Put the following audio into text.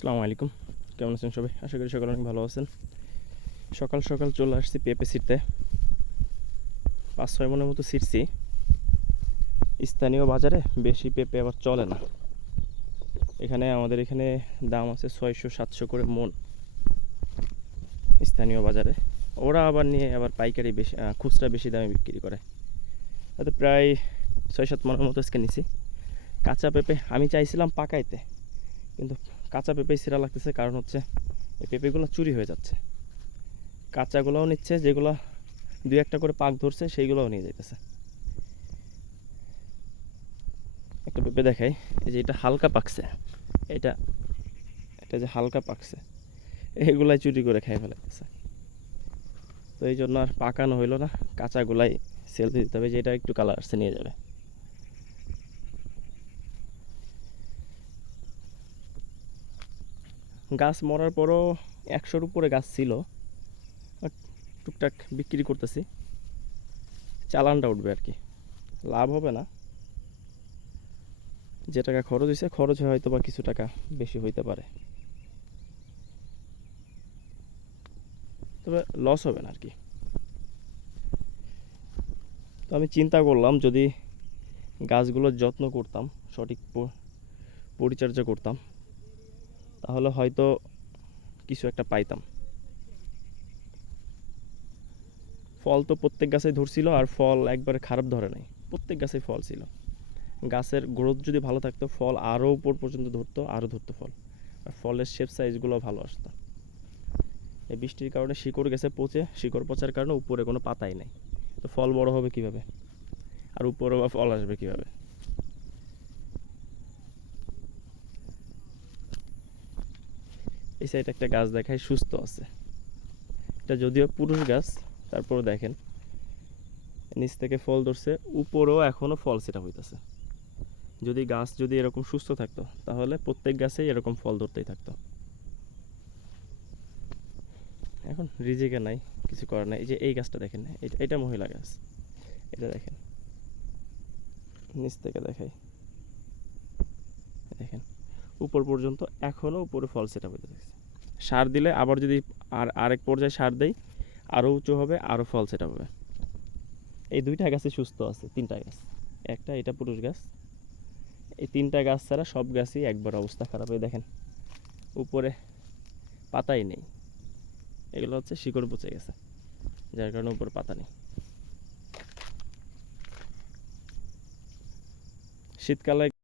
আসসালামু আলাইকুম, কেমন আছেন সবাই? আশা করি সকাল অনেক ভালো আছেন। সকাল সকাল চলে আসছি পেঁপে ছিঁড়তে। 5-6 মনের মতো ছিঁড়ছি। স্থানীয় বাজারে বেশি পেঁপে আবার চলে না। আমাদের এখানে দাম আছে 600-700 করে মন স্থানীয় বাজারে। ওরা আবার নিয়ে আবার পাইকারি বেশি, খুচরা বেশি দামে বিক্রি করে। তাতে প্রায় 6-7 মনের মতো আজকে নিছি। কাঁচা পেঁপে আমি চাইছিলাম পাকাইতে, কিন্তু কাঁচা পেঁপে ছিঁড়া লাগতেছে, কারণ হচ্ছে এই পেঁপেগুলো চুরি হয়ে যাচ্ছে। কাঁচাগুলোও নিচ্ছে, যেগুলো 2-1টা করে পাক ধরছে সেইগুলোও নিয়ে যাইতেছে। একটা পেঁপে দেখাই, এই যে এটা হালকা পাকছে, এটা এটা যে হালকা পাকছে, এগুলাই চুরি করে খাই ফেলাইতেছে। তো এই জন্য আর পাকানো হইলো না, কাঁচাগুলাই সেল দিতে হবে, যে এটা একটু কালার আসছে নিয়ে যাবে। গাছ মরার পরও 100-র উপরে গাছ ছিল, টুকটাক বিক্রি করতেছি, চালানটা উঠবে আর কি, লাভ হবে না। যে টাকা খরচ হয়েছে, খরচ হয়তো বা কিছু টাকা বেশি হইতে পারে, তবে লস হবে না আর কি। তো আমি চিন্তা করলাম, যদি গাছগুলোর যত্ন করতাম, সঠিক পরিচর্যা করতাম, তাহলে হয়তো কিছু একটা পাইতাম। ফল তো প্রত্যেক গাছেই ধরছিল, আর ফল একবারে খারাপ ধরে নাই, প্রত্যেক গাছেই ফল ছিল। গাছের গ্রোথ যদি ভালো থাকতো, ফল আরও উপর পর্যন্ত ধরতো, আরও ধরতো ফল, আর ফলের শেপ সাইজগুলো ভালো আসতো। এই বৃষ্টির কারণে শিকড় গেছে পচে, শিকড় পচার কারণে উপরে কোনো পাতাই নেই, তো ফল বড় হবে কিভাবে, আর উপরে বা ফল আসবে কিভাবে? এই সাইডে একটা গাছ দেখাই, সুস্থ আছে, এটা যদিও পুরুষ গাছ, তারপরও দেখেন নিচ থেকে ফল ধরছে, উপরেও এখনো ফল সেটা হইতেছে। যদি এরকম সুস্থ থাকতো, তাহলে প্রত্যেক গাছেই এরকম ফল ধরতেই থাকতো। এখন রিজিকে নাই, কিছু করার নাই। এই যে এই গাছটা দেখেন, এটা মহিলা গাছ, এটা দেখেন, নিচ থেকে দেখাই, দেখেন উপর পর্যন্ত এখনো উপরে ফল সেটা হইতে থাকছে। সার দিলে আবার যদি আরেক পর্যায়ে সার দেই, আরও উঁচু হবে, আরও ফল সেটা হবে। এই 2টা গাছে সুস্থ আছে, 3টা গাছ, এটা পুরুষ গাছ, এই 3টা গাছ ছাড়া সব গাছই একবার অবস্থা খারাপ হয়ে, দেখেন উপরে পাতাই নেই। এগুলো হচ্ছে শিকড় পচে গেছে, যার কারণে উপরে পাতা নেই। শীতকালে